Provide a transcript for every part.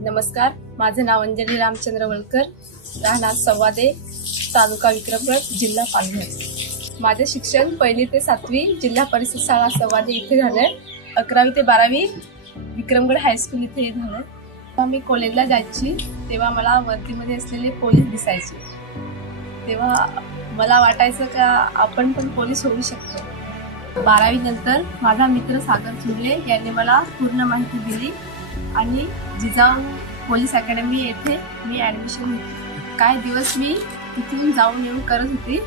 नमस्कार. माझे नाव अंजली रामचंद्र वळकर. राहणार संवादे तालुका विक्रमगड जिल्हा पालघर. माझे शिक्षण पहिली ते सातवी जिल्हा परिषद शाळा संवादे इथे झालंय. अकरावी ते बारावी विक्रमगड हायस्कूल इथे झालं तेव्हा मी कॉलेजला जायची तेव्हा मला वर्दीमध्ये असलेले पोलीस दिसायचे. तेव्हा मला वाटायचं का आपण पण पोलीस होऊ शकतो. बारावी नंतर माझा मित्र सागर चुंबले यांनी मला पूर्ण माहिती दिली. आणि जिजाऊ पोलीस अकॅडमी येथे मी ॲडमिशन घेतली. काय दिवस मी तिथून जाऊन येऊन करत होती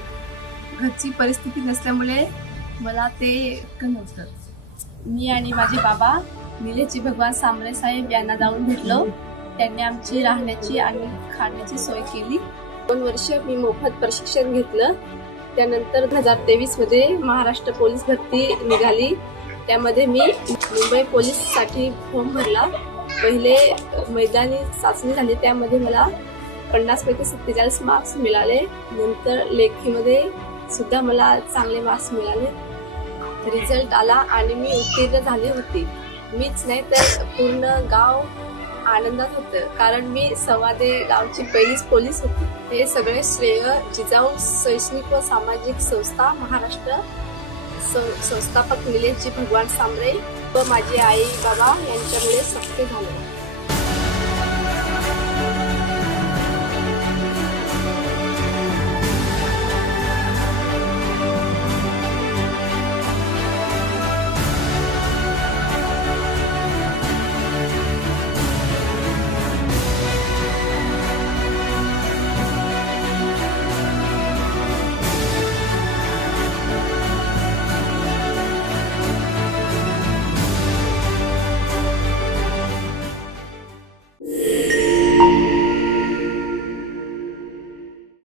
घरची परिस्थिती नसल्यामुळे मला ते नव्हतं. मी आणि माझे बाबा निलेची भगवान सामरे साहेब यांना जाऊन भेटलो. त्यांनी आमची राहण्याची आणि खाण्याची सोय केली. दोन वर्ष मी मोफत प्रशिक्षण घेतलं. त्यानंतर दोन हजार तेवीसमध्ये महाराष्ट्र पोलीस भरती निघाली. त्यामध्ये मी मुंबई पोलीससाठी फॉर्म भरला. पहिले मैदानी चाचणी झाली त्यामध्ये मला पन्नास पैकी सत्तेचाळीस मार्क्स मिळाले. नंतर लेखीमध्ये सुद्धा मला चांगले मार्क्स मिळाले. रिझल्ट आला आणि मी उत्तीर्ण झाली होती. मीच नाही तर पूर्ण गाव आनंदात होतं. कारण मी संवादे गावची पहिलीच पोलीस होती. हे सगळे श्रेय जिजाऊ शैक्षणिक व सामाजिक संस्था महाराष्ट्र संस्थापक निलेशजी भगवान सांबरे व माझे आई बाबा यांच्यामुळे शक्य झाले.